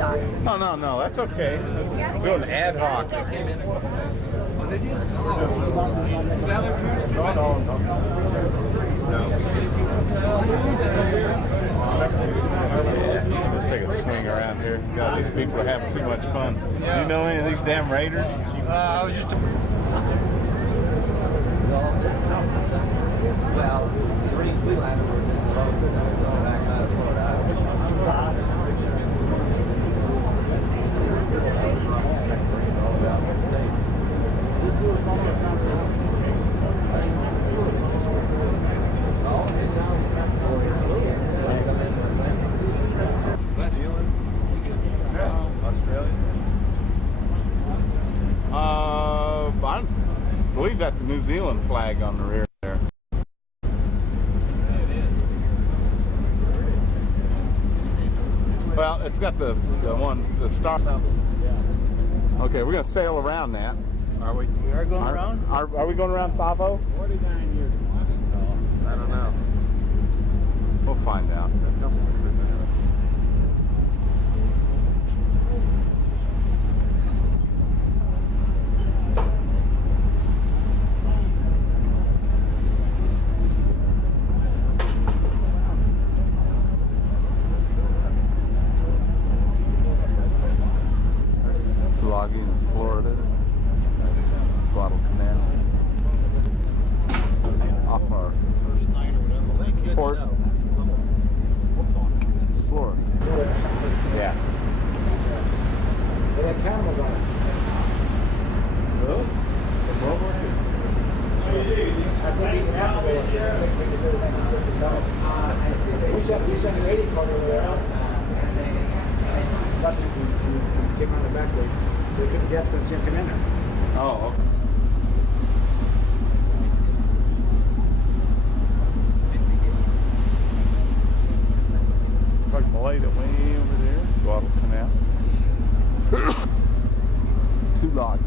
Oh, no, that's okay. This is doing ad hoc. No. Let's take a swing around here. God, these people are having too much fun. Yeah. You know any of these damn raiders? I was just. I believe that's a New Zealand flag on the rear there. Well, it's got the star. Okay, we're gonna sail around that. Are we? We are going around? Are we going around Savo? 49 years. I don't know. We'll find out. Logging in Florida. That's Guadalcanal. Off our port. It's Florida. Yeah. They had cameras on it. Really? From World War II? I think we sent an 80 car over there. That's came on the back way. They couldn't get the same in there. Oh, okay. It's like Malaysia way over there. Guadalcanal. Two logs.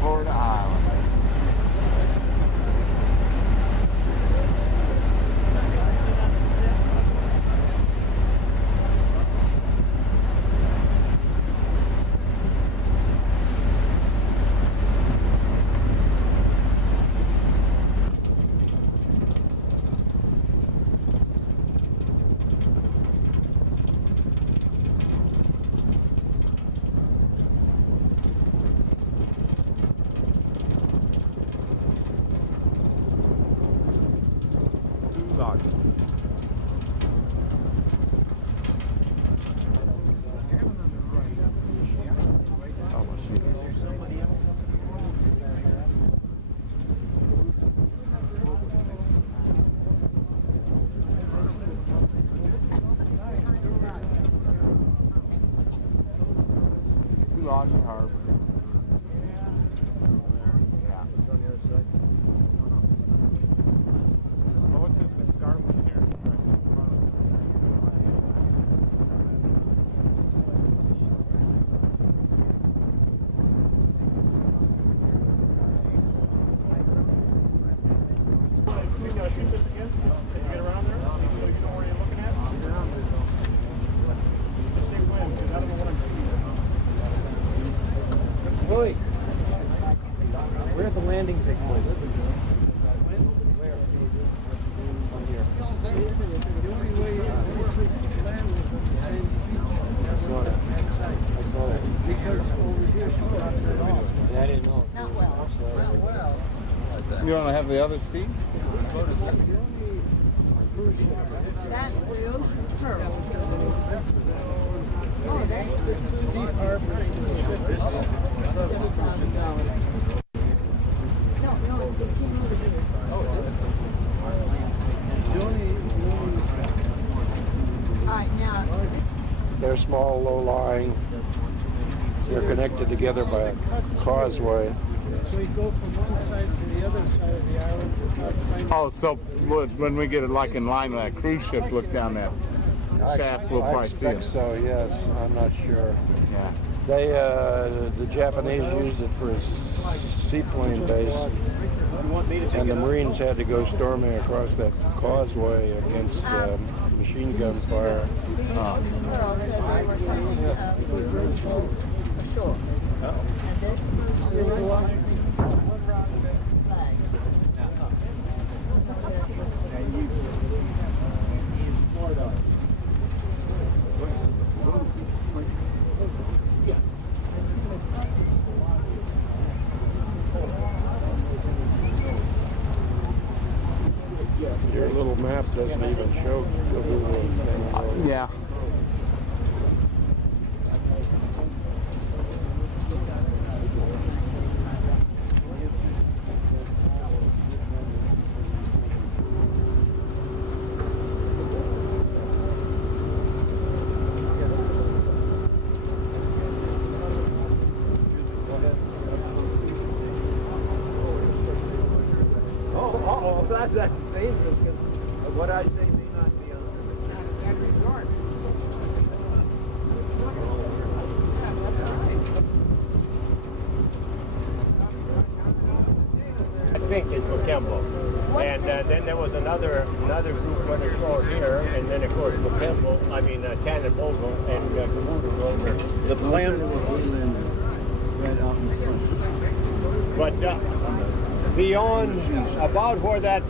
Florida Island. Logging Harbor. Yeah. It's on the other side. Well, what's this escarpment here? You gotta shoot this again? You get around there? So you know where you're looking at? Just say when, because I don't know what I'm shooting at. Wait. Where did the landing take place? Where? On here. I saw that. Because over here she dropped it off. Yeah, I didn't know. Not well. You want to have the other seat? That's the Ocean Pearl. Oh, that's the Deep Harbor. $7,000. No, They're small, low-lying. They're connected together by a causeway. So you go from one side to the other side of the island without finding... Oh, so when we get it like in line with that cruise ship, look down that shaft, we'll probably see I it. expect so, yes. I'm not sure. Yeah. They, the Japanese used it for a seaplane base, and the Marines had to go storming across that causeway against machine gun fire. The ocean pearl said they were saying flew ashore. And this was the flag. Your little map doesn't even show the Yeah. Oh, that's dangerous because what I say may not be on. I think it's for Campbell. And then there was another group went ashore here, and then of course Campbell, Cannonball and Gamuda were over. The plan right out in front. But beyond, about where that,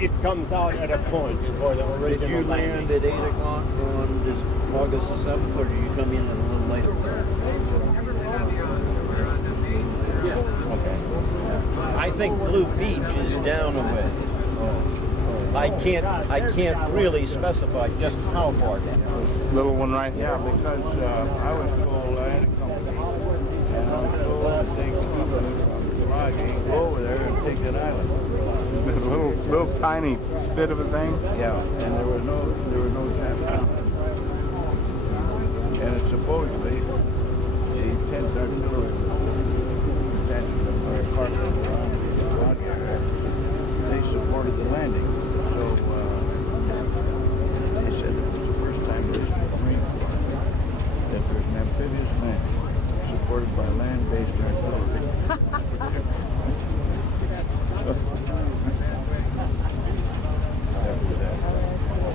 it comes out at a point is where the original Did you land at 8 o'clock on this August the 7th, or did you come in a little later? Okay. I think Blue Beach is down a bit. I can't really specify just how far down. Little one right here. Yeah, because I was told I had a company, and I was told I'd take a company from Tulagi, go over there and take that island. Little tiny spit of a thing. Yeah, and there was no chance. And it's supposedly the 10th Artillery Detachment of Parkland out here, they supported the landing. So they said it was the first time this in the Marine Corps that there's an amphibious landing supported by land-based artillery.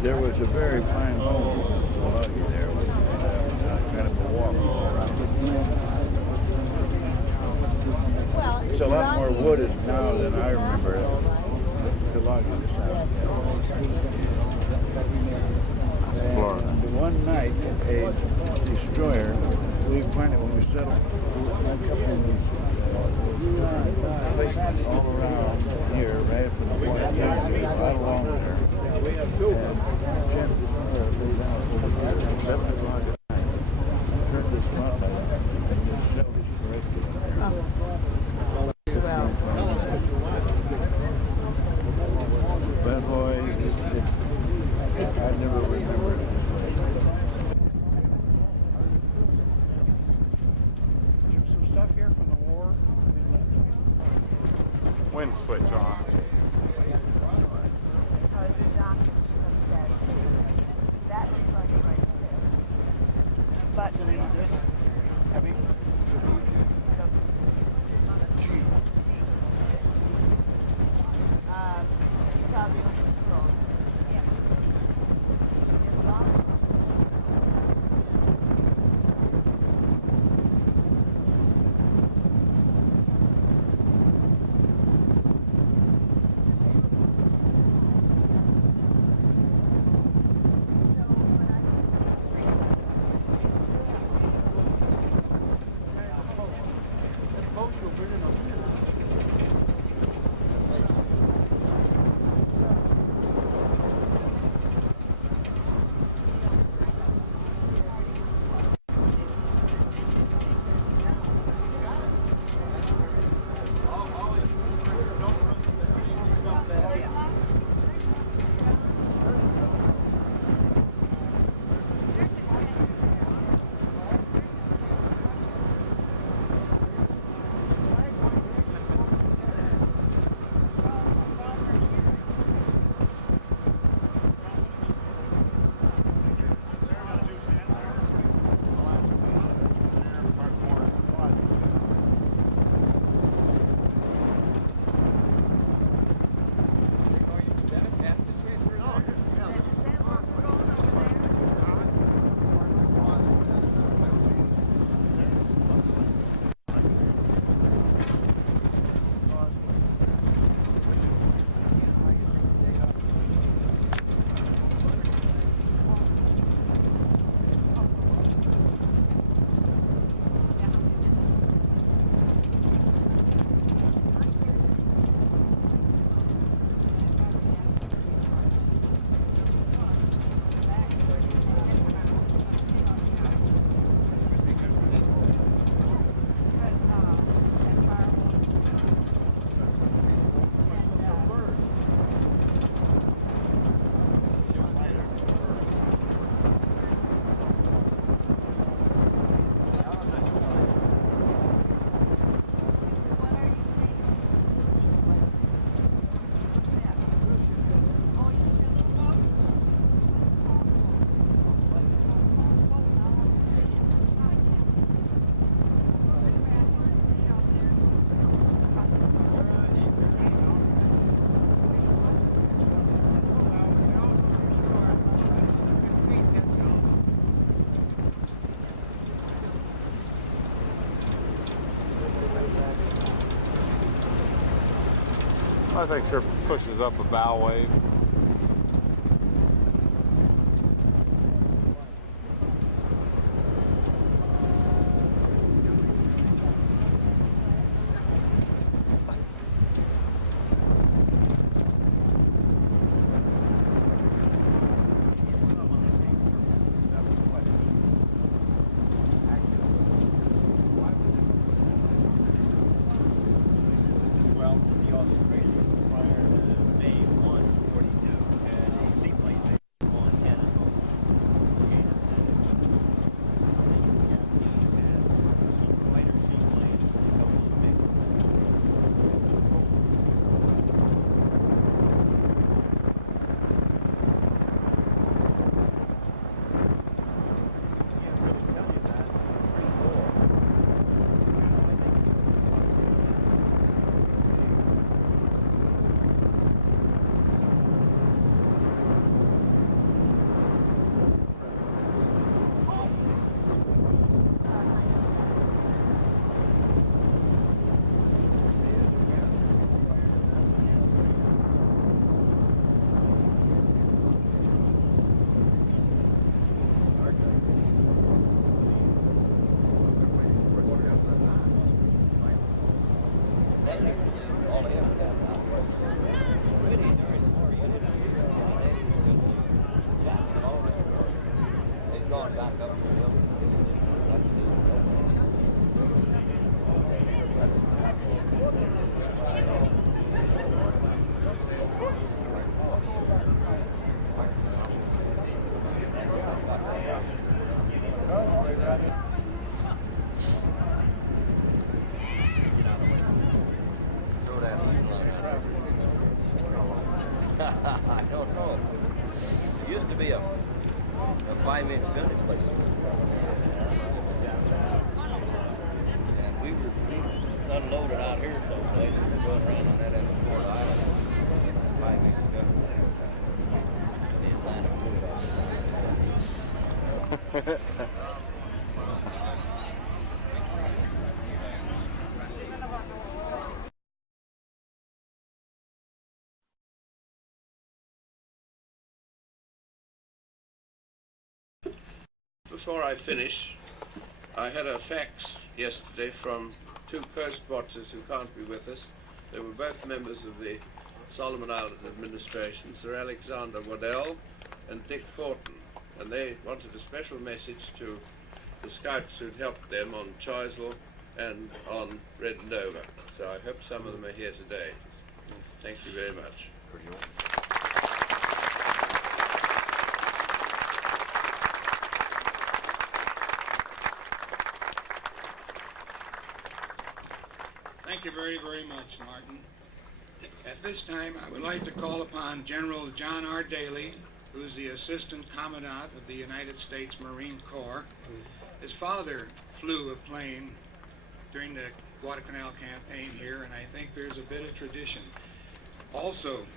There was a very fine home there with kind of a walk around it. It's a lot more wooded now than I remember it. Florida. And one night, a destroyer, we finally, when we settled, placed all around here, right from the point right along there. We have two. 7 o'clock at night. Turned this mountain and the shell destroyed. Bad boy, I never remember it. Some stuff here from the war. Wind switch on. But I think sure pushes up a bow wave. Well, the Australian prior to May 1, 42, had a seaplane base on Cannonball. Some fighter seaplanes and a couple of big I don't know. It used to be a 5-inch gun place. And we were unloaded out here someplace and we're going around on that end of Fort Island. 5-inch gun. The Atlantic flew. Before I finish, I had a fax yesterday from 2 Coast Watchers who can't be with us. They were both members of the Solomon Island administration, Sir Alexander Waddell and Dick Fortin, and they wanted a special message to the scouts who'd helped them on Choiseul and on Red Dover. So I hope some of them are here today. Thank you very much. Thank you very, very much, Martin. At this time, I would like to call upon General John R. Daly, who's the Assistant Commandant of the United States Marine Corps. His father flew a plane during the Guadalcanal campaign here, and I think there's a bit of tradition. Also,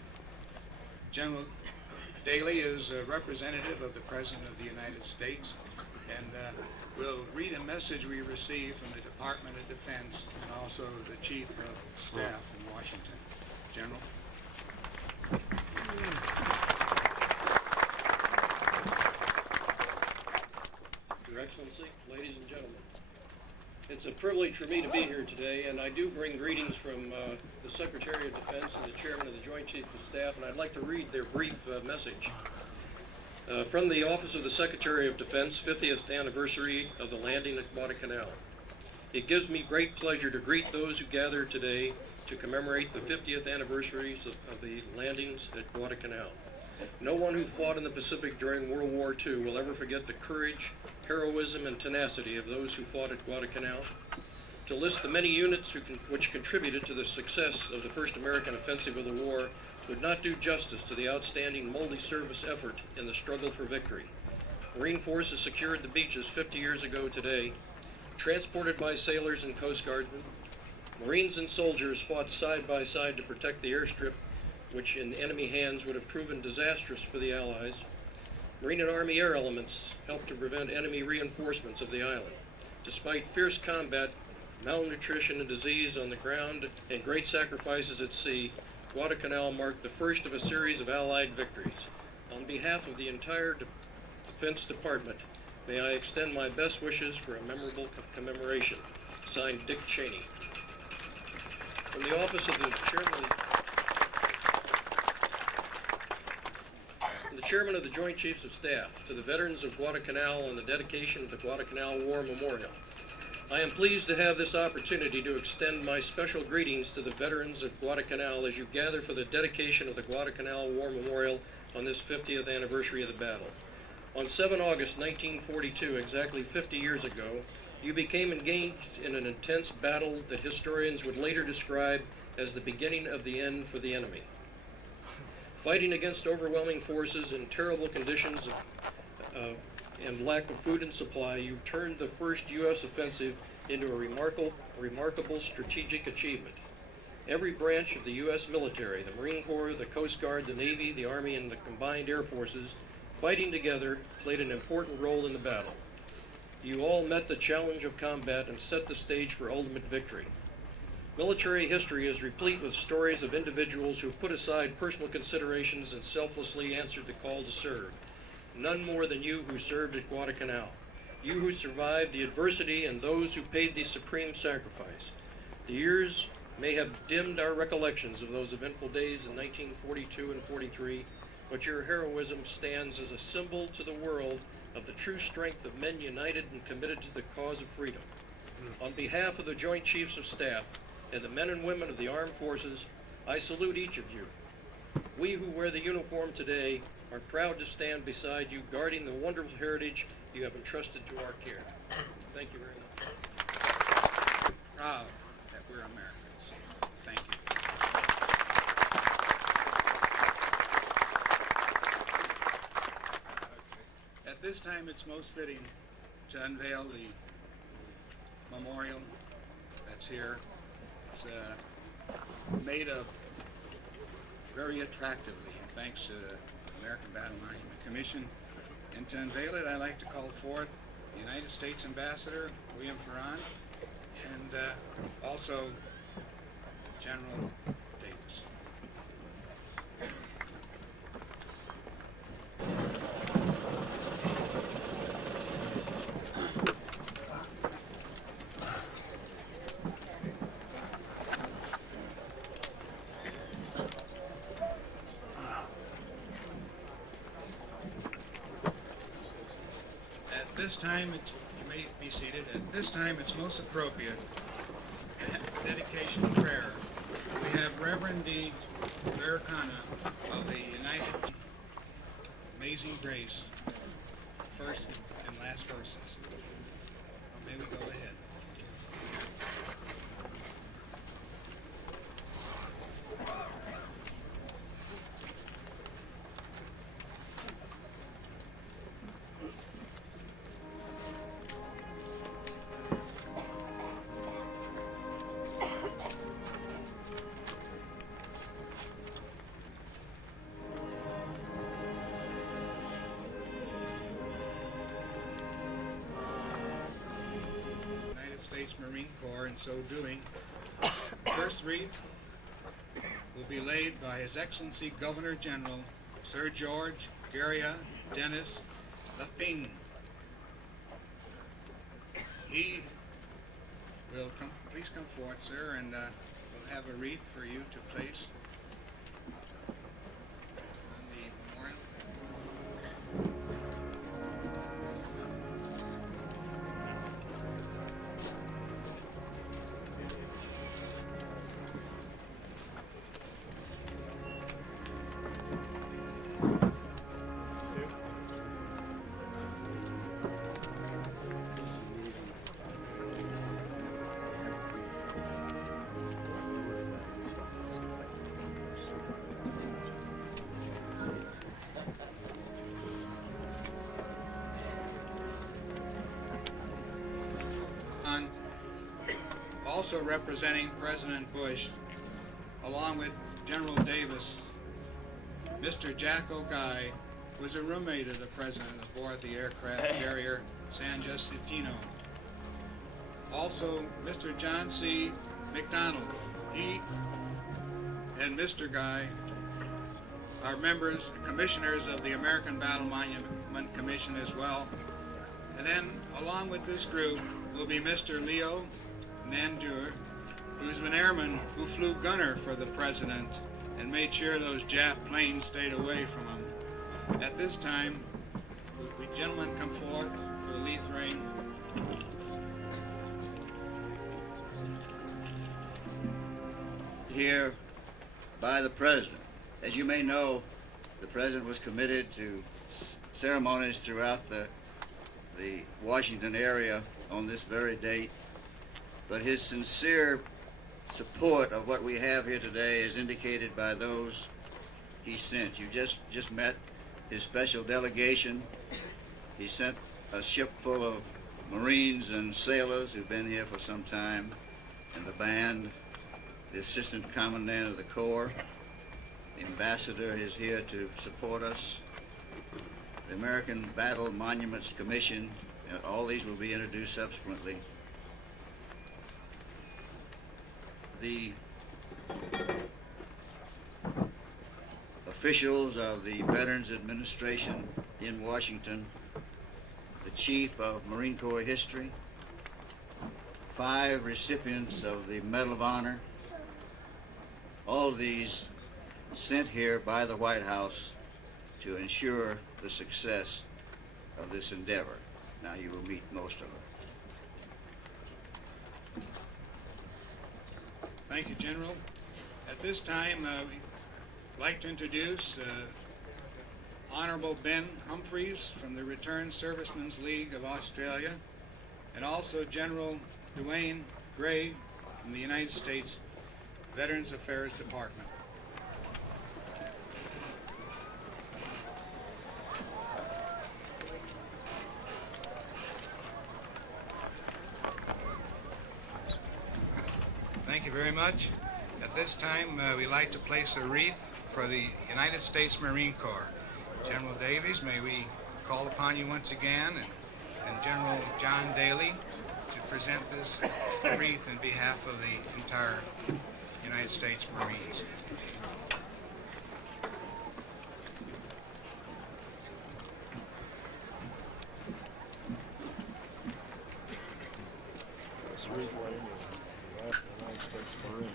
General Daly is a representative of the President of the United States, and we'll read a message we received from the Department of Defense and also the Chief of Staff in Washington. General. Your Excellency, ladies and gentlemen, it's a privilege for me to be here today, and I do bring greetings from the Secretary of Defense and the Chairman of the Joint Chiefs of Staff, and I'd like to read their brief message. From the Office of the Secretary of Defense, 50th anniversary of the landing at Guadalcanal. It gives me great pleasure to greet those who gather today to commemorate the 50th anniversaries of the landings at Guadalcanal. No one who fought in the Pacific during World War II will ever forget the courage, heroism, and tenacity of those who fought at Guadalcanal. To list the many units which contributed to the success of the first American offensive of the war would not do justice to the outstanding multi-service effort in the struggle for victory. Marine forces secured the beaches 50 years ago today, transported by sailors and Coast Guardsmen. Marines and soldiers fought side by side to protect the airstrip, which in enemy hands would have proven disastrous for the Allies. Marine and Army air elements helped to prevent enemy reinforcements of the island. Despite fierce combat, malnutrition and disease on the ground, and great sacrifices at sea, Guadalcanal marked the first of a series of Allied victories. On behalf of the entire Defense Department, may I extend my best wishes for a memorable commemoration. Signed, Dick Cheney. From the office of the Chairman of the Joint Chiefs of Staff, to the veterans of Guadalcanal on the dedication of the Guadalcanal War Memorial. I am pleased to have this opportunity to extend my special greetings to the veterans of Guadalcanal as you gather for the dedication of the Guadalcanal War Memorial on this 50th anniversary of the battle. On 7 August 1942, exactly 50 years ago, you became engaged in an intense battle that historians would later describe as the beginning of the end for the enemy. Fighting against overwhelming forces in terrible conditions and lack of food and supply, you turned the first U.S. offensive into a remarkable strategic achievement. Every branch of the U.S. military, the Marine Corps, the Coast Guard, the Navy, the Army, and the combined air forces, fighting together, played an important role in the battle. You all met the challenge of combat and set the stage for ultimate victory. Military history is replete with stories of individuals who put aside personal considerations and selflessly answered the call to serve. None more than you who served at Guadalcanal. You who survived the adversity and those who paid the supreme sacrifice. The years may have dimmed our recollections of those eventful days in 1942 and 43, but your heroism stands as a symbol to the world of the true strength of men united and committed to the cause of freedom. On behalf of the Joint Chiefs of Staff and the men and women of the armed forces, I salute each of you. We who wear the uniform today are proud to stand beside you, guarding the wonderful heritage you have entrusted to our care. Thank you very much. Proud that we're Americans. Thank you. At this time, it's most fitting to unveil the memorial that's here. It's made of very attractively, thanks to the American Battle Monument Commission. And to unveil it, I'd like to call forth the United States Ambassador, William Ferran, and also General Davis. At this time, you may be seated. At this time, it's most appropriate dedication prayer. We have Reverend D. Americana of the United Amazing Grace, first and last verses. May we go ahead. States Marine Corps. In so doing, the first wreath will be laid by His Excellency Governor General Sir George Garia Dennis Laping. He will please come forward, sir, and we'll have a wreath for you to place on the memorial. Also representing President Bush, along with General Davis, Mr. Jack O'Guy was a roommate of the President aboard the aircraft carrier San Giustino. Also, Mr. John C. McDonald. He and Mr. Guy are members, commissioners of the American Battle Monument Commission as well. And then, along with this group, will be Mr. Leo Nandur, who's an airman who flew gunner for the president and made sure those Jap planes stayed away from him. At this time, will we gentlemen come forward for the Leith Ring? Here by the President. As you may know, the President was committed to ceremonies throughout the Washington area on this very date, but his sincere support of what we have here today is indicated by those he sent. You just met his special delegation. He sent a ship full of Marines and sailors who've been here for some time, and the band, the Assistant Commandant of the Corps, the Ambassador is here to support us, the American Battle Monuments Commission, all these will be introduced subsequently. The officials of the Veterans Administration in Washington, the Chief of Marine Corps History, 5 recipients of the Medal of Honor, all of these sent here by the White House to ensure the success of this endeavor. Now you will meet most of them. Thank you, General. At this time, we'd like to introduce Honorable Ben Humphreys from the Returned Servicemen's League of Australia, and also General Dwayne Gray from the United States Veterans Affairs Department. Thank you very much. At this time, we'd like to place a wreath for the United States Marine Corps. General Davies, may we call upon you once again, and General John Daly to present this wreath in behalf of the entire United States Marines. This wreath right here. United States Marine.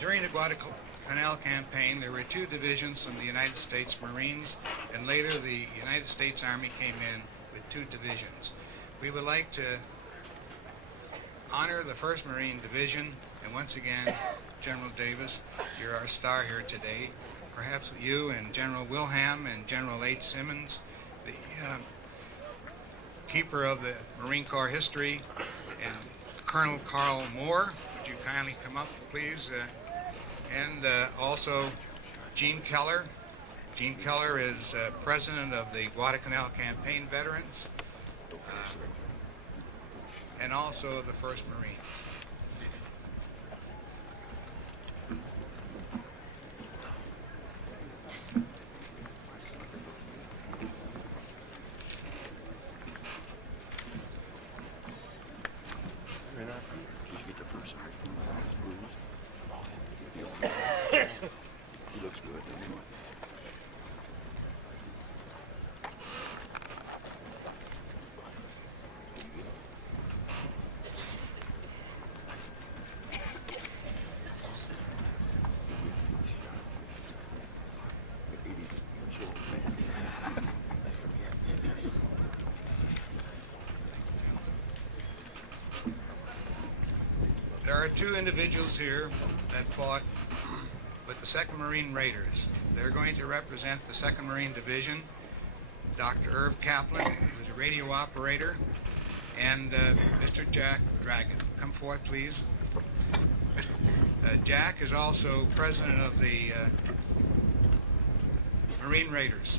During the Guadalcanal campaign, there were 2 divisions from the United States Marines, and later the United States Army came in with 2 divisions. We would like to honor the 1st Marine Division, and once again, General Davis, you're our star here today. Perhaps you and General Wilhelm and General H. Simmons, the keeper of the Marine Corps history, and Colonel Carl Moore, would you kindly come up, please? And also Gene Keller. Gene Keller is president of the Guadalcanal Campaign Veterans, and also the 1st Marine. There are 2 individuals here that fought with the 2nd Marine Raiders. They're going to represent the 2nd Marine Division, Dr. Irv Kaplan, who's a radio operator, and Mr. Jack Dragon. Come forward, please. Jack is also president of the Marine Raiders.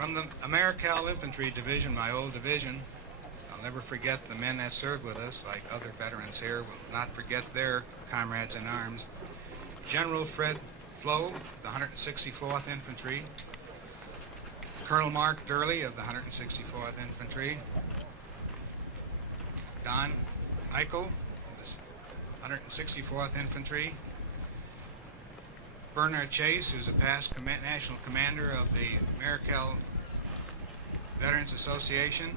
From the Americal Infantry Division, my old division, I'll never forget the men that served with us, like other veterans here, will not forget their comrades in arms. General Fred Flo, the 164th Infantry, Colonel Mark Durley of the 164th Infantry, Don Eichel, 164th Infantry, Bernard Chase, who's a past national commander of the Americal Veterans Association,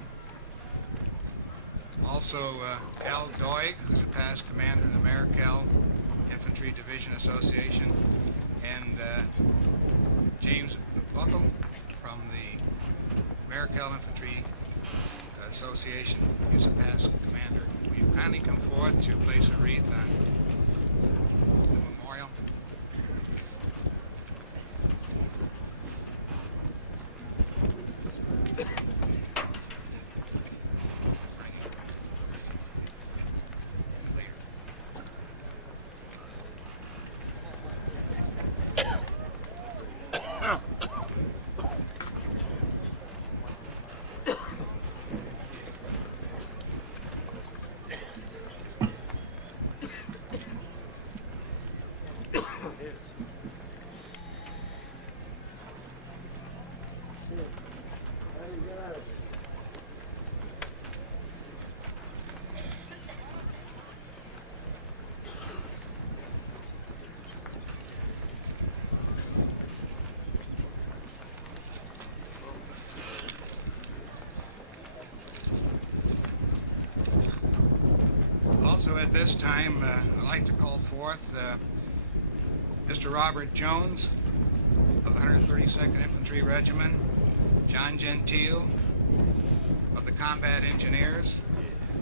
also Al Doig, who's a past commander of the Americal Infantry Division Association, and James Buckle from the Americal Infantry Association, who's a past commander. Will you kindly come forward to place a wreath on the memorial? Also at this time, I'd like to call forth Mr. Robert Jones of the 132nd Infantry Regiment, John Gentile of the Combat Engineers,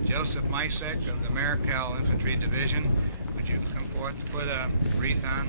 Joseph Misek of the Americal Infantry Division. Would you come forth to put a wreath on?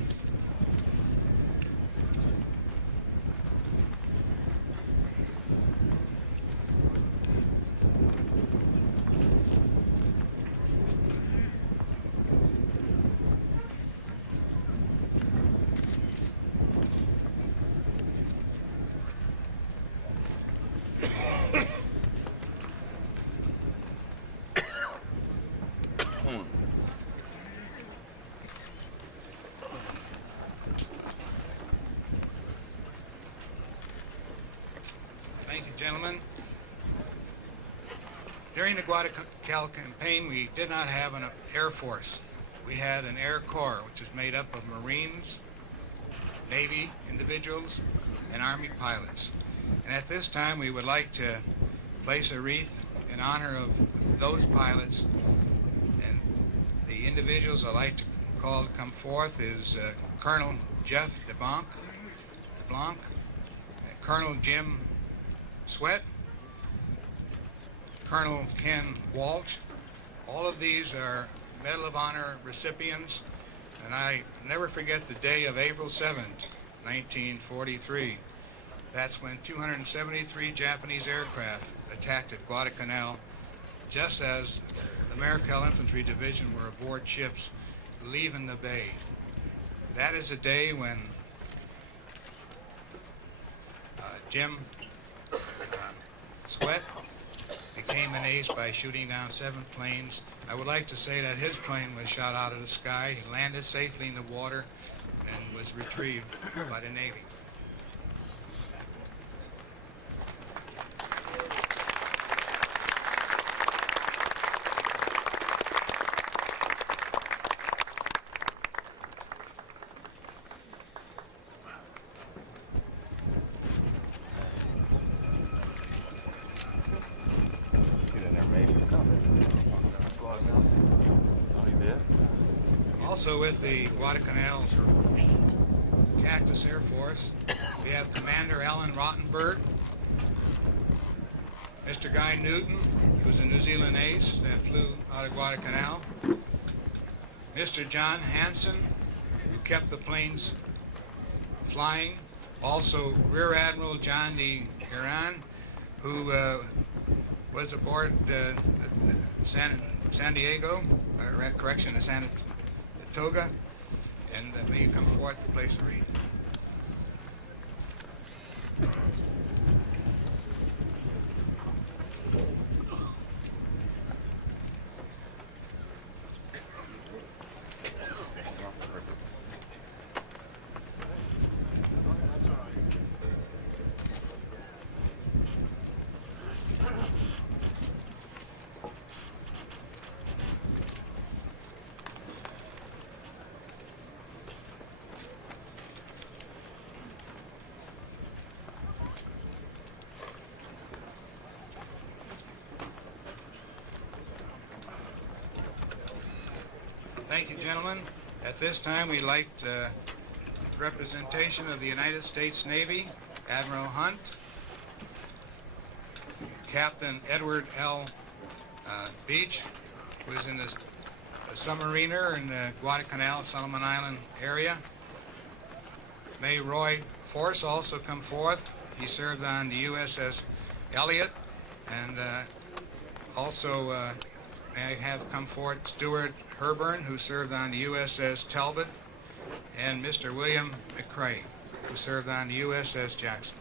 Thank you, gentlemen. During the Guadalcanal campaign, we did not have an Air Force. We had an Air Corps, which is made up of Marines, Navy individuals, and Army pilots. And at this time, we would like to place a wreath in honor of those pilots. And the individuals I'd like to call to come forth is Colonel Jeff DeBlanc, Colonel Jim Sweat, Colonel Ken Walsh. All of these are Medal of Honor recipients, and I never forget the day of April 7th, 1943. That's when 273 Japanese aircraft attacked at Guadalcanal, just as the Americal Infantry Division were aboard ships leaving the bay. That is a day when Jim Sweat became an ace by shooting down 7 planes. I would like to say that his plane was shot out of the sky. He landed safely in the water and was retrieved by the Navy. Also with the Guadalcanal's Cactus Air Force, we have Commander Alan Rottenberg, Mr. Guy Newton, who was a New Zealand ace that flew out of Guadalcanal, Mr. John Hansen, who kept the planes flying, also Rear Admiral John D. Guerin, who was aboard San Diego, correction, San Toga, and may you come forth to place a wreath. Thank you, gentlemen. At this time, we'd like representation of the United States Navy, Admiral Hunt, Captain Edward L. Beach, who is in the submariner in the Guadalcanal, Solomon Island area. May Roy Force also come forth. He served on the USS Elliott, and also may I have come forth Stuart Herburn, who served on the USS Talbot, and Mr. William McCrae, who served on the USS Jackson.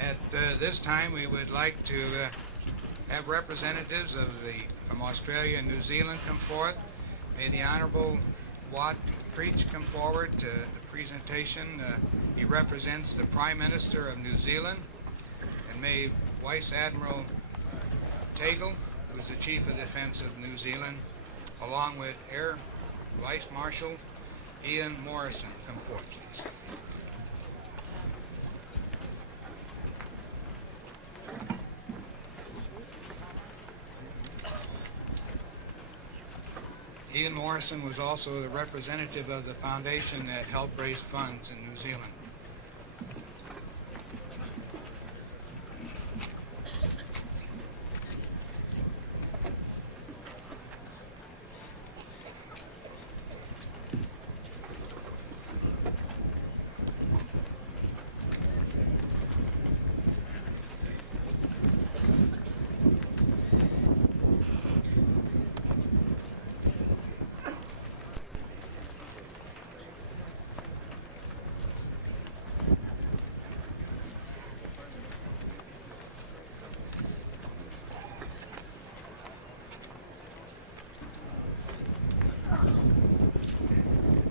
At this time, we would like to have representatives from Australia and New Zealand come forth. May the Honorable Watt Creech come forward to the presentation. He represents the Prime Minister of New Zealand. And may Vice Admiral Tagle, who is the Chief of Defense of New Zealand, along with Air Vice Marshal Ian Morrison, come forward, please. Ian Morrison was also the representative of the foundation that helped raise funds in New Zealand.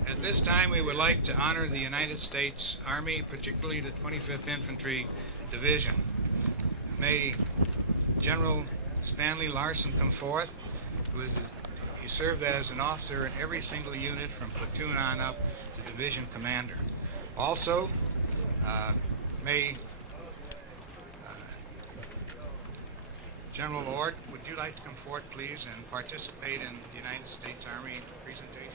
At this time, we would like to honor the United States Army, particularly the 25th Infantry Division. May General Stanley Larson come forth, he served as an officer in every single unit from platoon on up to division commander. Also, may General Ord, would you like to come forward, please, and participate in the United States Army presentation?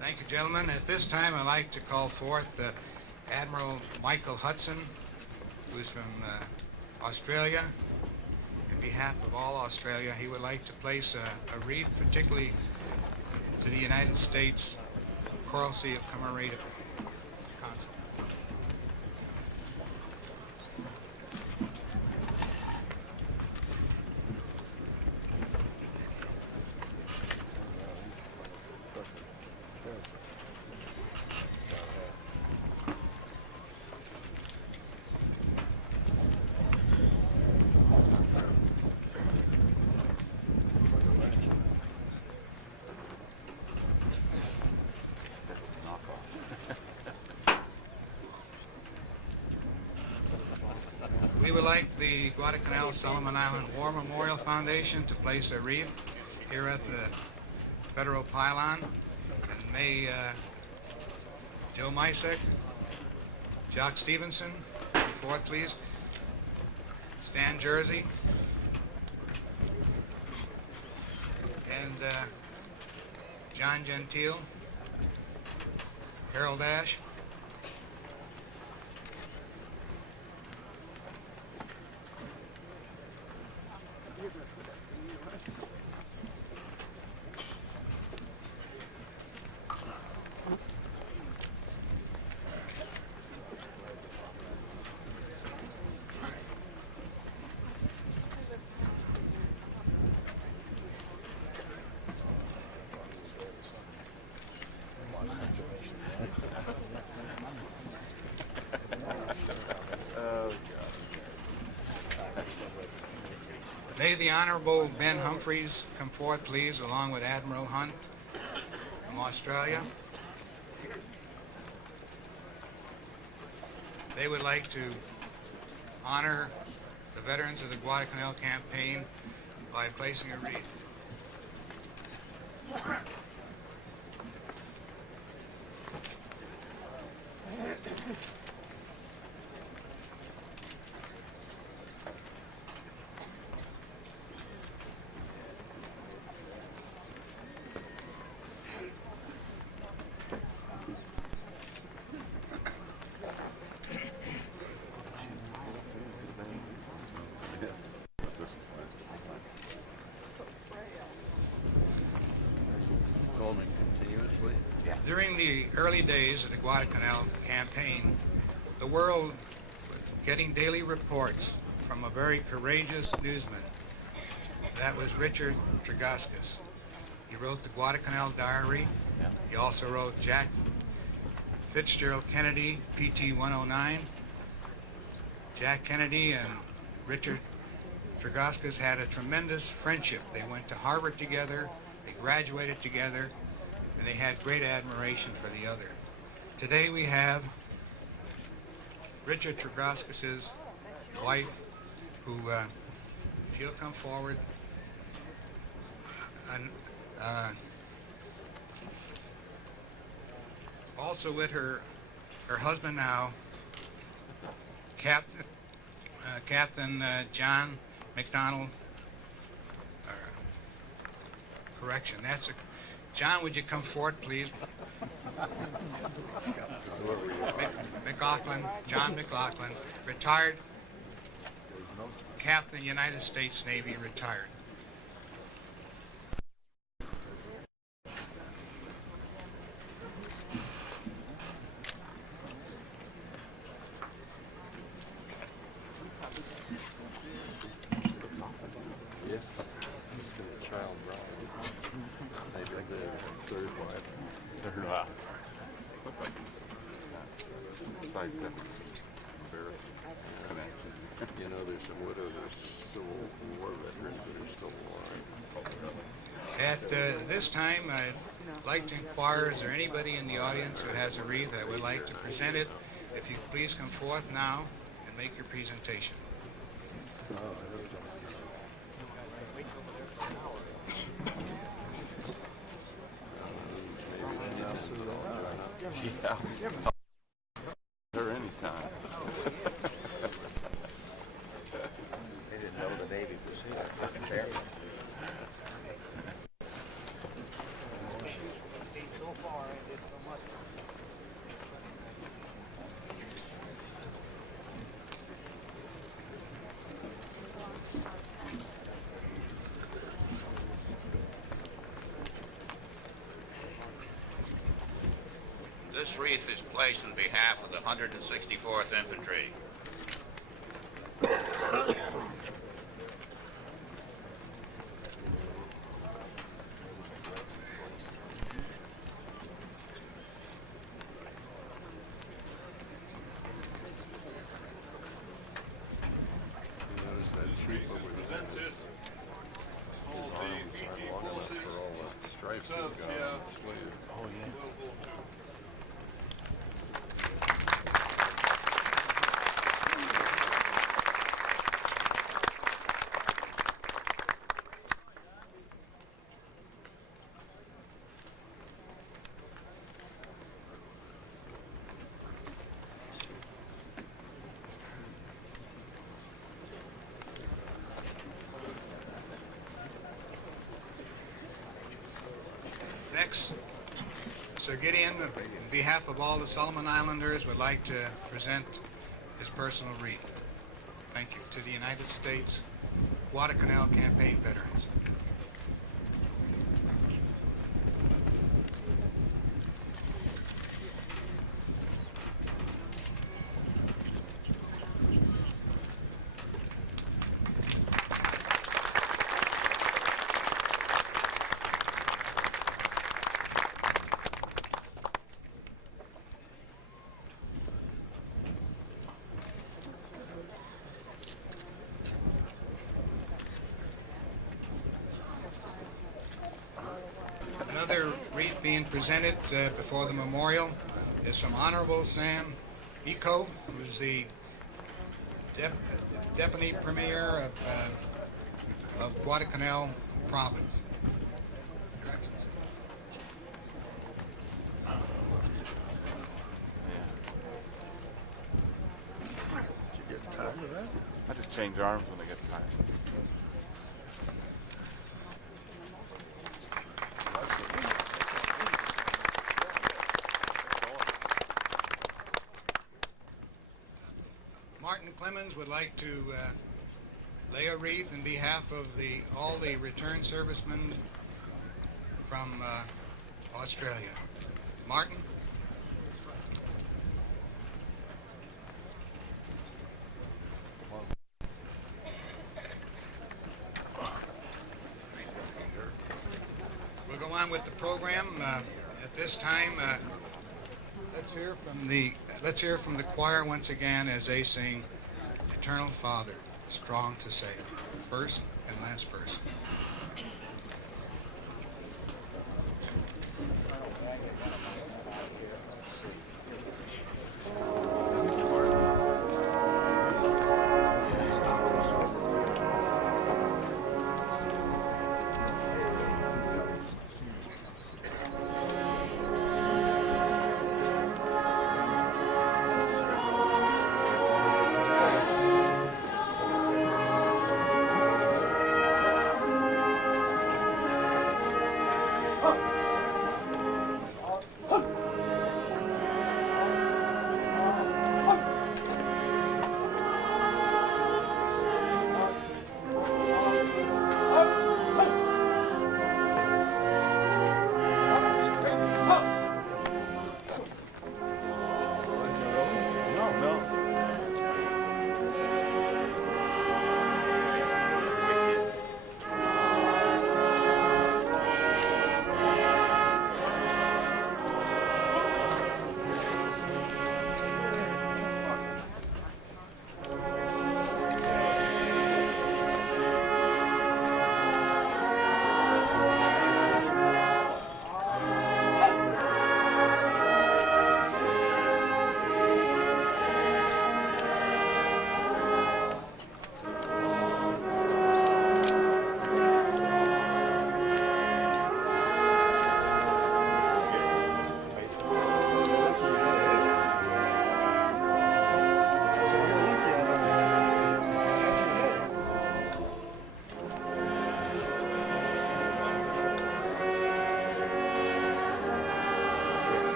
Thank you, gentlemen. At this time, I'd like to call forth Admiral Michael Hudson, who is from Australia. In behalf of all Australia, he would like to place a wreath, particularly to the United States Coral Sea of Commemorative Consul. We would like the Guadalcanal Solomon Island War Memorial Foundation to place a wreath here at the federal pylon. And may Joe Misek, Jock Stevenson, come forward, please. Stan Jersey. And John Gentile, Harold Ash, May the Honorable Ben Humphreys come forward, please, along with Admiral Hunt from Australia. They would like to honor the veterans of the Guadalcanal campaign by placing a wreath. During the early days of the Guadalcanal campaign, the world was getting daily reports from a very courageous newsman. That was Richard Tregascus. He wrote the Guadalcanal Diary. He also wrote Jack Fitzgerald Kennedy, PT 109. Jack Kennedy and Richard Tregascus had a tremendous friendship. They went to Harvard together, they graduated together, and they had great admiration for the other. Today we have Richard Tregascus's wife, who, she'll come forward. Also with her husband now, Captain John McDonald. Correction, that's a. John, would you come forward, please? McLaughlin, John McLaughlin, retired Captain, United States Navy, retired. Yes, Mr. Child Bride. I think the third wife. Third wife. Look like besides that embarrassing connection. You know, there's some widows that are Civil War veterans that are still alive. At this time, I'd like to inquire, is there anybody in the audience who has a wreath that would like to present it? If you please come forth now and make your presentation. Yeah. Her anytime. They didn't know the Navy was here. This wreath is placed on behalf of the 164th Infantry. Notice that troop over there. His arms aren't long enough for all the stripes he's got on his sleeve. Oh, yeah. Next, Sir Gideon, on behalf of all the Solomon Islanders, would like to present his personal wreath. Thank you. To the United States Guadalcanal Campaign veterans. Another wreath being presented before the memorial is from Honorable Sam Eco, who is the Deputy Premier of Guadalcanal Province. Your Excellency. Did you get tired of that? I just change arms when I get tired. Martin Clemens would like to lay a wreath in behalf of all the returned servicemen from Australia. Martin? We'll go on with the program. At this time, let's hear from the choir once again as they sing Eternal Father, Strong to Save. First and last verse.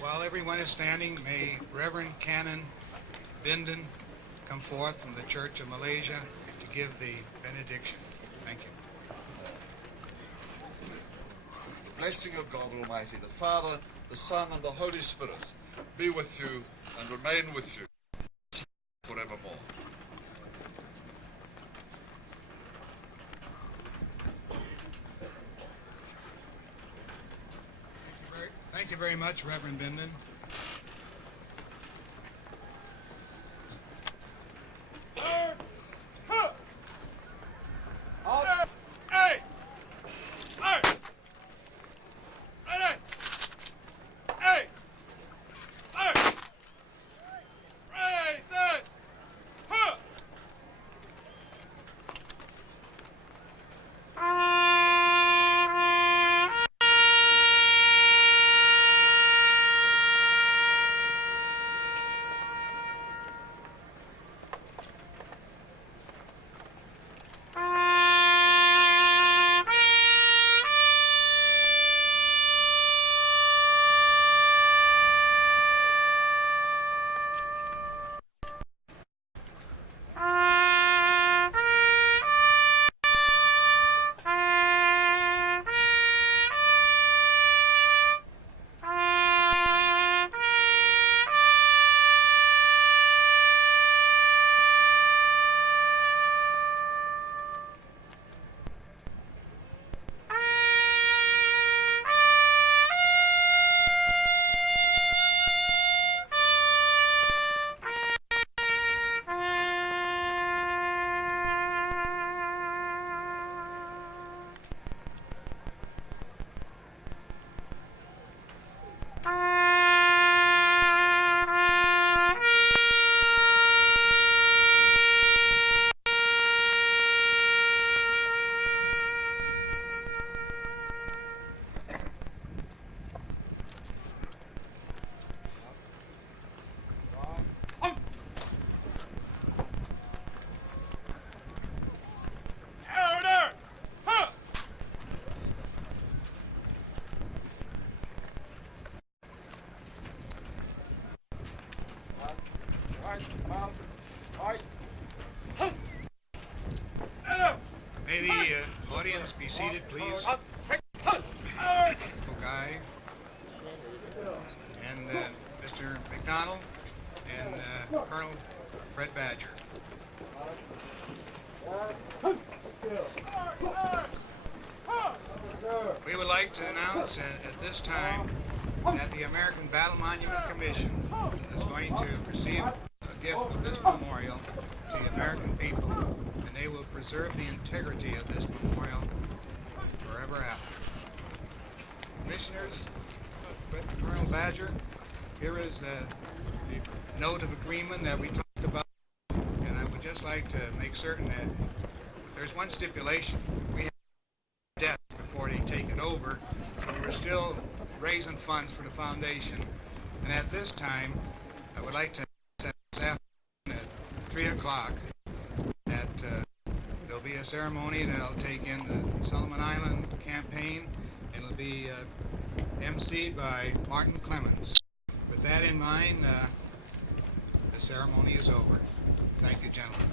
While everyone is standing, may Reverend Canon Binden come forth from the Church of Malaysia to give the benediction. Thank you. The blessing of God Almighty, the Father, the Son, and the Holy Spirit be with you and remain with you forevermore. Thank you very much, Reverend Binden. May the audience be seated, please. Guy and Mr. McDonald and Colonel Fred Badger. We would like to announce at this time that the American Battle Monument Commission is going to receive a gift of this memorial to the American people, and they will preserve the integrity of this memorial forever after. Commissioners, with Colonel Badger, here is the note of agreement that we talked about, and I would just like to make certain that there's one stipulation. We have debt before they take it over, so we're still raising funds for the foundation. And at this time, I would like to set this afternoon at 3 o'clock that there'll be a ceremony that'll take in the Solomon Island campaign, and it'll be emceed by Martin Clemens. With that in mind, the ceremony is over. Thank you, gentlemen.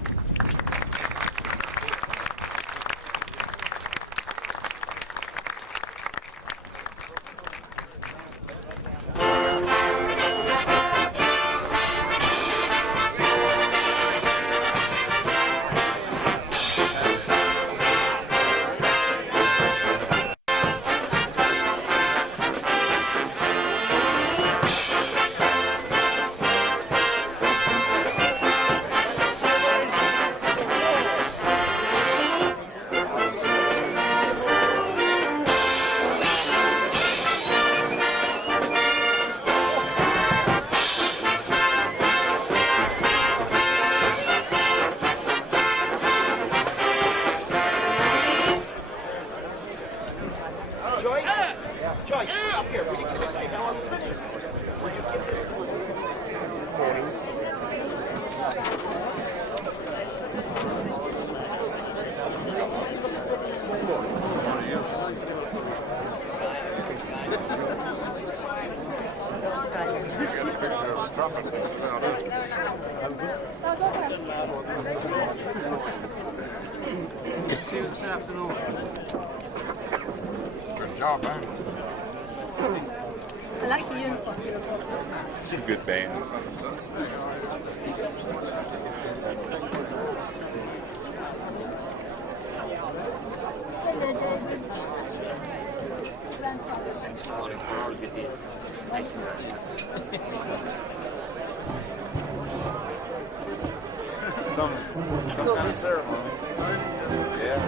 See you this afternoon. Good job, man. I like the uniform. It's a good band. Some kind of ceremony. Yeah.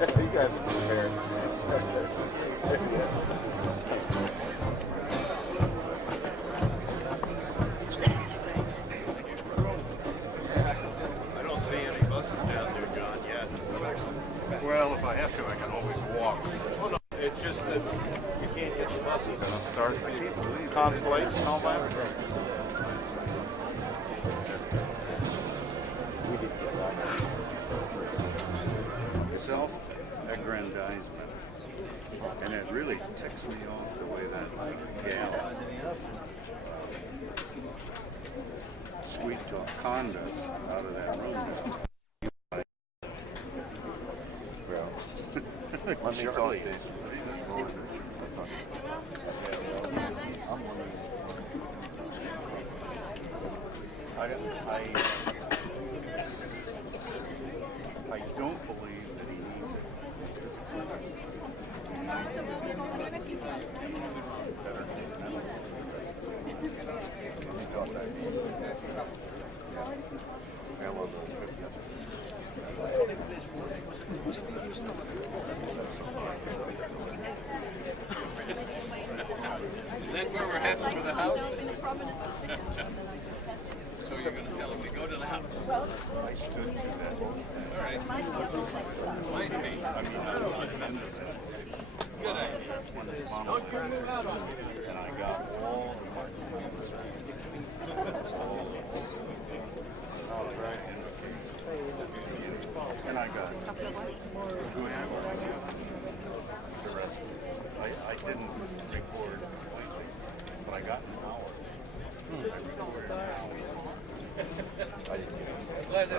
You guys are prepared. I don't see any buses down there, John, yet. Well, if I have to, I can always walk. Well, no, it's just that you can't get the buses. Start Constellation and all that. Self-aggrandizement. And it really ticks me off the way that gal, sweet talk, conned us out of that room. Well, let me talk this. I don't believe that he needs And I got good ones. The rest, I didn't record completely, but I got an hour.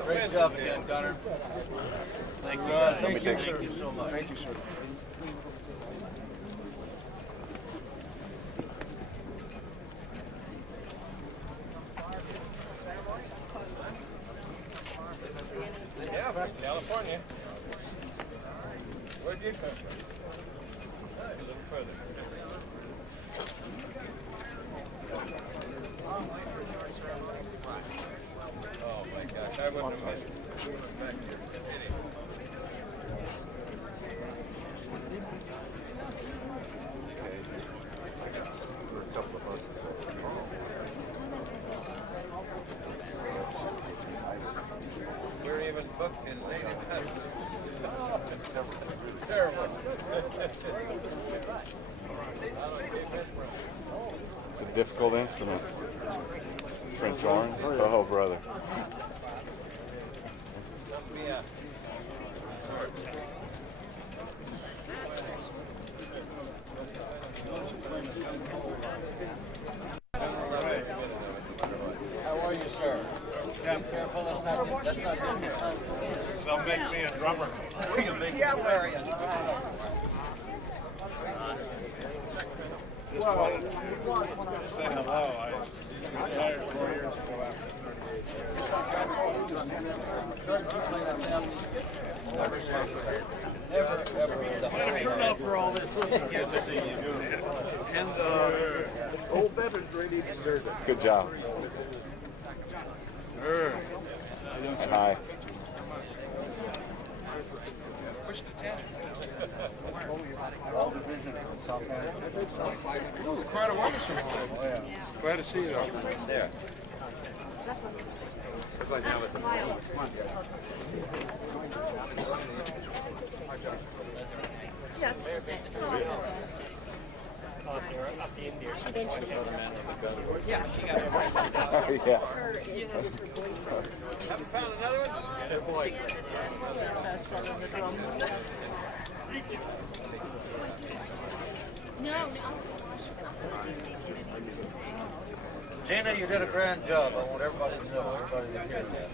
Great job again, Gunner. Thank you. Thank you so much. Thank you, sir. Yeah, from California. Where'd you come from? A little further. Oh my gosh, I wouldn't have missed it. Back here. We're even booked in late. Terrible. It's a difficult instrument. French horn. Oh, brother. Yeah. How are you, sir? Yeah, careful. That's not good. So make me a drummer. Yeah, where are you? Just wanted to say hello. I retired 4 years ago after 38 years. Never. For all this. Yes, I see you. And old veterans really deserve it. Good job. And hi. Which detachment? All division from South Africa. Oh, quite a ways from home. Oh, yeah. Glad to see you. There. Yes. Yeah, she got it. Yeah. Haven't found another one? Good boy. Gina, you did a grand job. I want everybody to know. Everybody to hear that.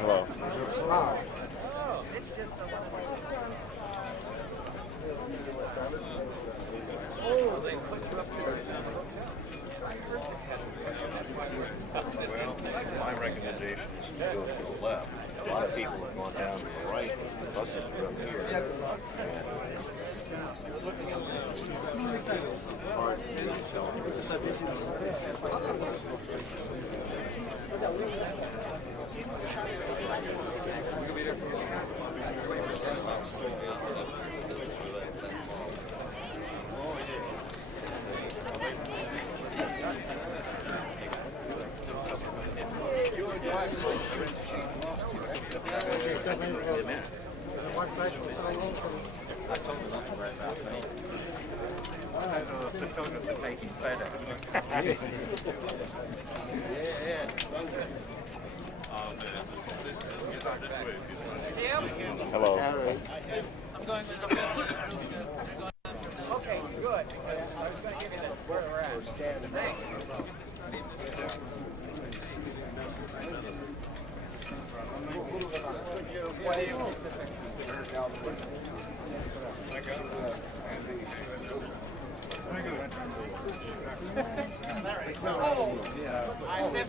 Hello. Well, my recommendation is to go to the left. A lot of people have gone down to the right. The buses are up here. Hello. I'm going with the okay, good. I was going to give you where we're at. Thanks.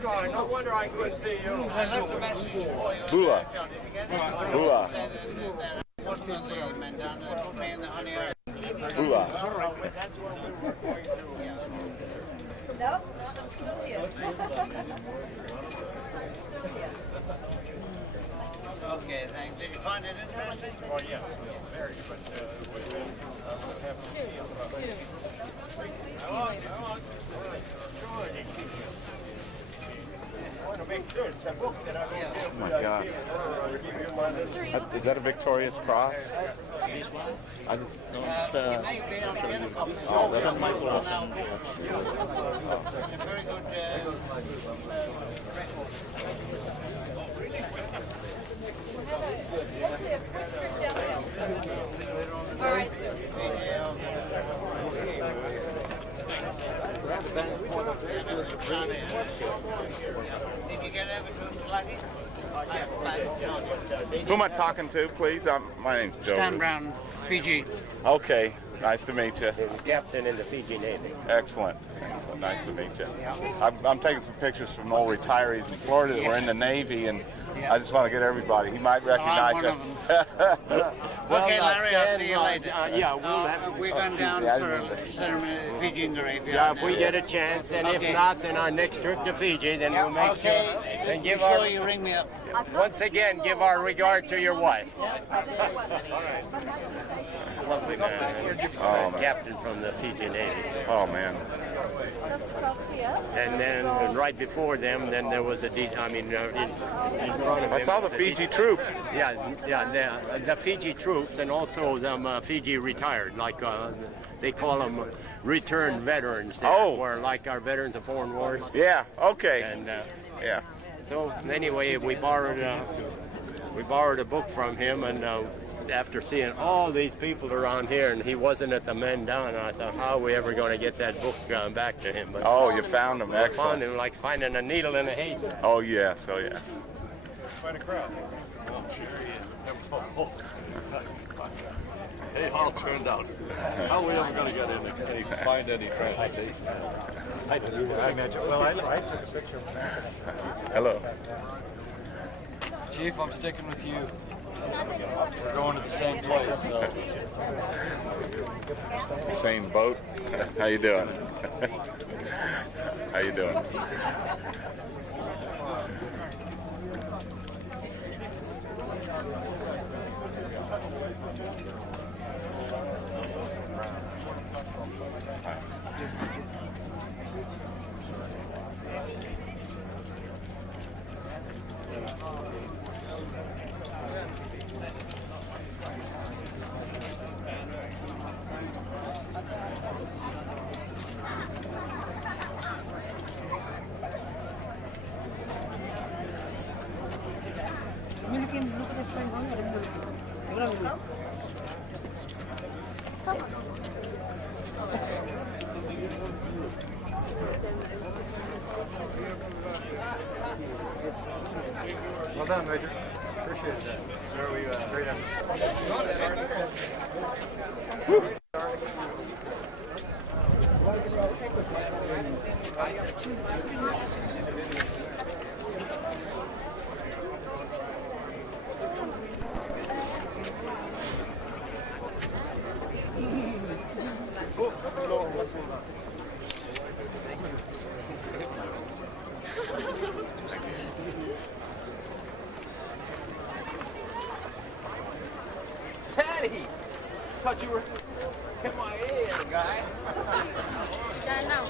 Oh, no wonder I couldn't see you. I left a message for you. Bula. Bula. Bula. No, I'm still here. I'm still here. Okay, thanks. Did you find it interesting? Oh, yeah. Very good. Soon. See you later. Oh my God. Is that a Victoria's Cross? I just St. Michael. All right. Who am I talking to, please? My name's Joe. Stan Brown, Fiji. Okay, nice to meet you. Captain in the Fiji Navy. Excellent. Excellent. Nice to meet you. I'm taking some pictures from old retirees in Florida that were in the Navy, and I just want to get everybody. He might recognize you. Okay, Larry, I'll see you later. Yeah, we'll have. We're going down for a ceremony, Fiji in the Arabia. Yeah, if we get a chance, and if not, then our next trip to Fiji, then we'll make sure. And give sure you ring me up. Once again, give our regard to your wife. Lovely man. Captain from the Fiji Navy. Oh man. And then right before them, then there was a in front of him. I saw the Fiji troops. Yeah, the Fiji troops, and also the Fiji retired, like they call them returned veterans. Or like our veterans of foreign wars. Yeah. Okay. And yeah. So anyway, we borrowed a book from him, and after seeing all these people around here, and he wasn't at the men down, I thought, how are we ever going to get that book back to him? But you found him. Excellent. Found him like finding a needle in a haystack. Oh yes. Oh yes. Quite a crowd. Oh, sure he is. Hey, how it turned out. How are we ever going to get in and find any transportation? I didn't either. I imagine. Well, I took a picture. Hello. Chief, I'm sticking with you. We're going to the same place, so. Same boat. How you doing? How you doing? Well done, Major. Appreciate that. Sir, we great Patty! Thought you were MIA, guy. I know.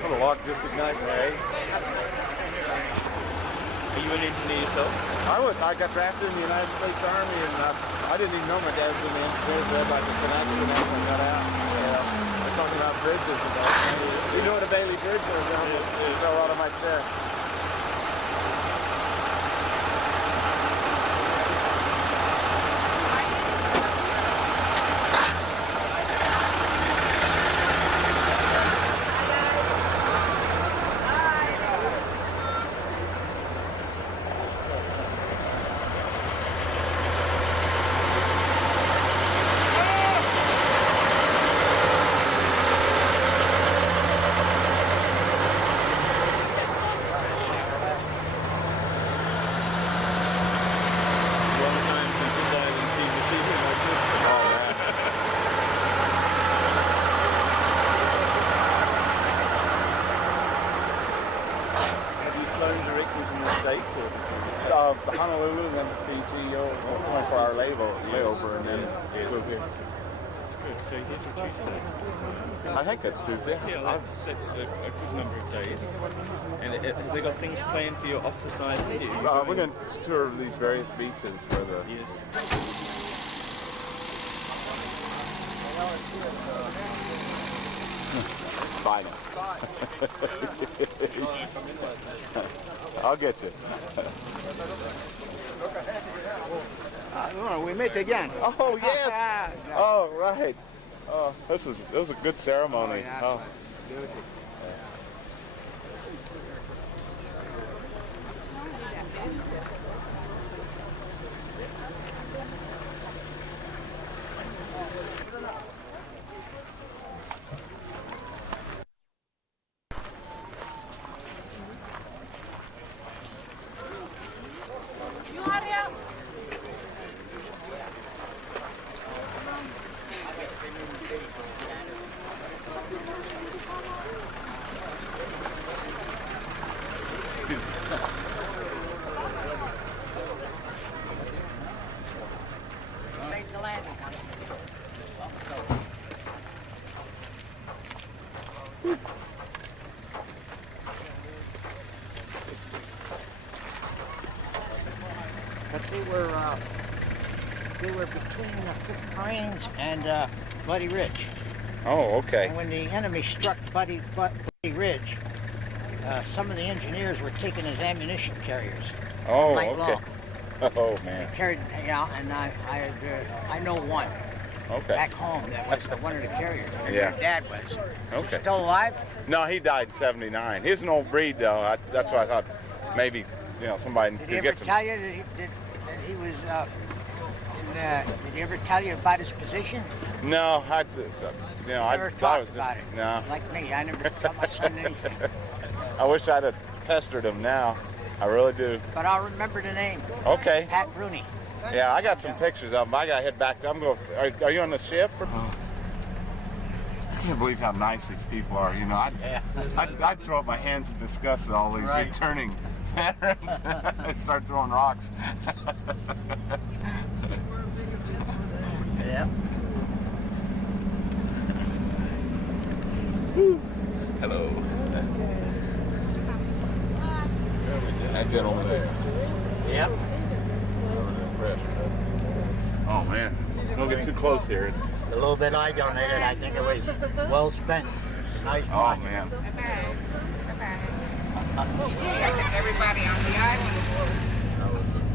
What a Lock District nightmare, eh? Are you in engineer yourself? I got drafted in the United States Army, and I didn't even know my dad was in the engineers. Everybody just connected when I got out. I talking about bridges and all. You know what a Bailey Bridge is? It fell out of my chair. Honolulu and then to Fiji, 24-hour layover, and then flew here. That's good. So you're here till Tuesday? I think that's Tuesday. Yeah, that's a good number of days. And have they got things planned for you off the side of you? We're going to tour these various beaches where the... Yes. Bye now. I'll get you. We met again. Oh, yes. Oh, right. Oh, this was a good ceremony. Oh. But they were between the 5th Marines and Bloody Ridge. Oh, okay. And when the enemy struck Bloody Ridge, some of the engineers were taken as ammunition carriers. Oh, night okay. long. Oh, man. They carried, yeah, and I know one. Okay. Back home, that was one of the carriers. Yeah. Your dad was. Is Okay. he still alive? No, he died in '79. He's an old breed, though. That's why I thought maybe, somebody Did could he ever get some. tell you that he was? Did he ever tell you about his position? No, I Never thought talked it was about just, it. no. Like me, I never tell my son anything. I wish I'd have pestered him now. I really do. But I'll remember the name. Okay. Pat Rooney. Yeah, I got some pictures of him. I got to head back. I'm going. Are you on the ship? Or? I can't believe how nice these people are. I'd throw up my hands in disgust at all these returning veterans. I'd start throwing rocks. Yeah. Hello. That gentleman there. Yep. Oh man, don't get too close here. The little bit I donated, I think it was well spent. Nice. Oh man. Everybody on the island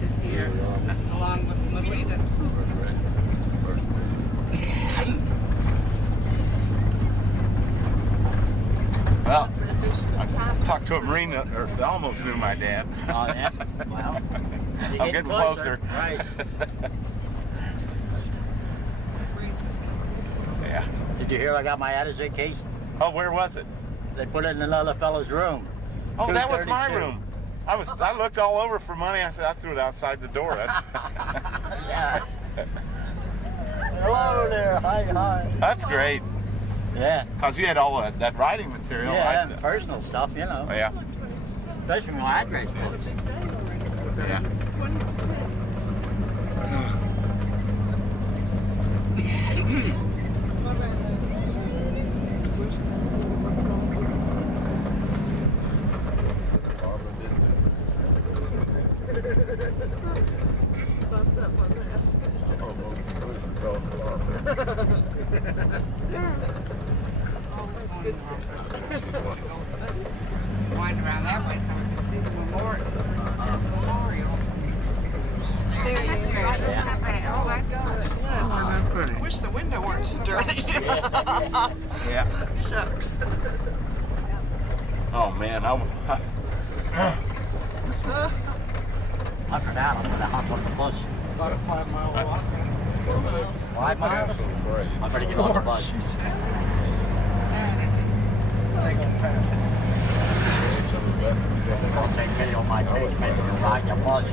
is here, along with the little Edith. Well, I talked to a Marine that almost knew my dad. Oh yeah. Well, I'm getting closer. Right. Yeah. Did you hear I got my Attaché case? Oh, where was it? They put it in another fellow's room. Oh, that was my 232. room. I looked all over for money. I said I threw it outside the door. Yeah. Hello there. Hi. That's great. Yeah. Cause you had all that writing material. Yeah, and personal stuff, you know. Oh, yeah. Especially my address books. Yeah. Wind around that way so we can see the memorial. There you go. Oh, that's pretty. Wish the window weren't so dirty. Yeah. Shucks. Oh man, After that, I'm going to hop on the bus. About a 5-mile walk. 5 miles? I'm going to get on the bus. They gonna pass it. I'll take video on my page, maybe to ride the bus.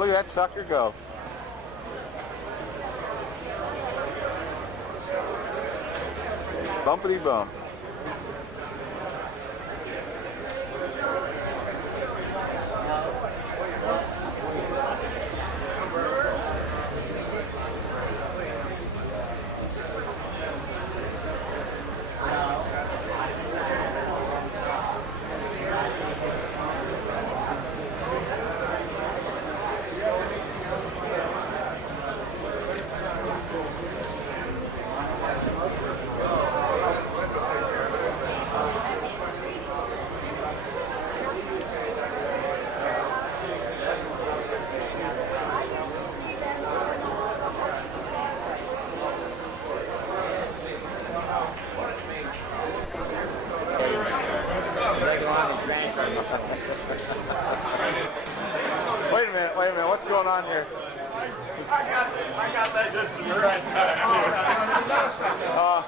look at that sucker go. Bumpity bump. Wait a minute, what's going on here? I got that just the right time.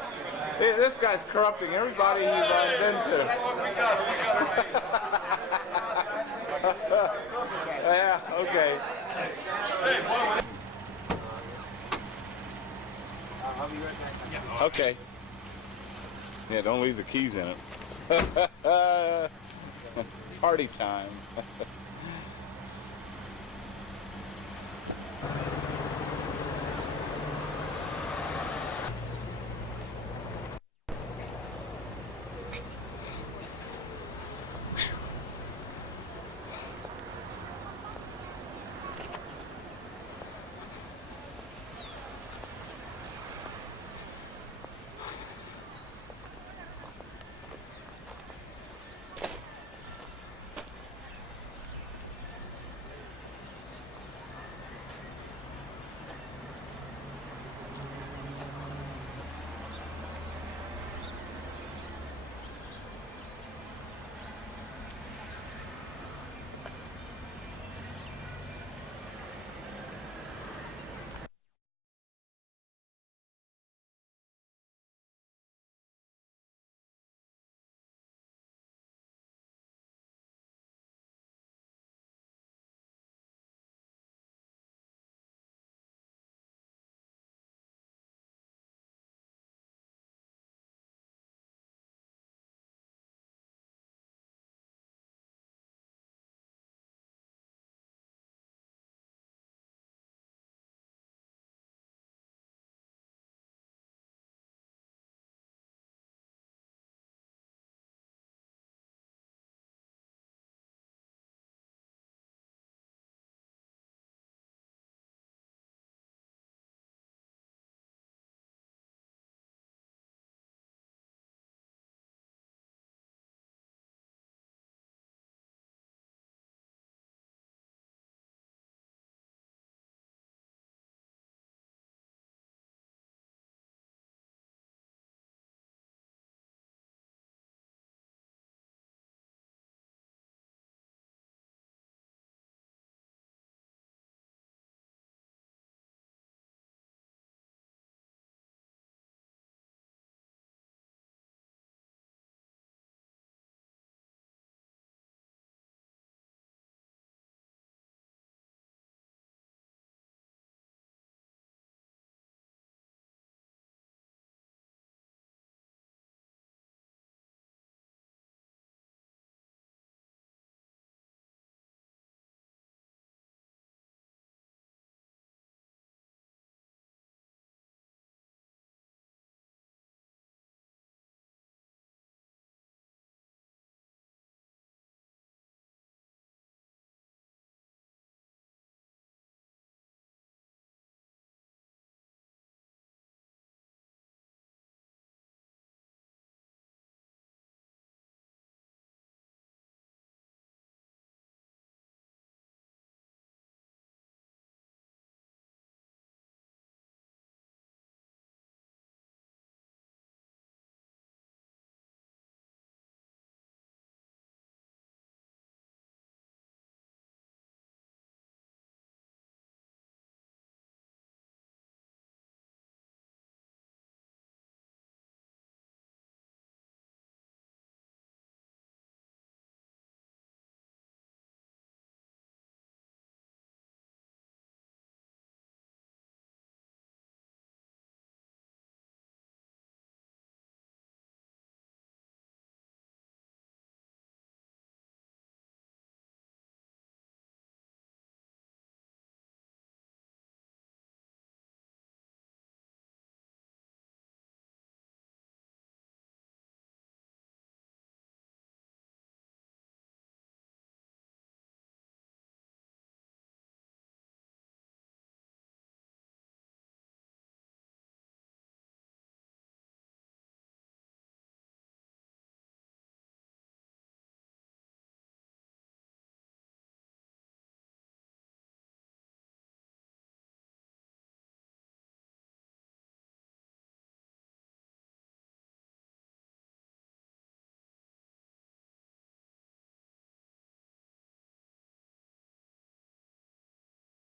This guy's corrupting everybody he runs into. Yeah, okay. Okay. Yeah, don't leave the keys in it. Party time.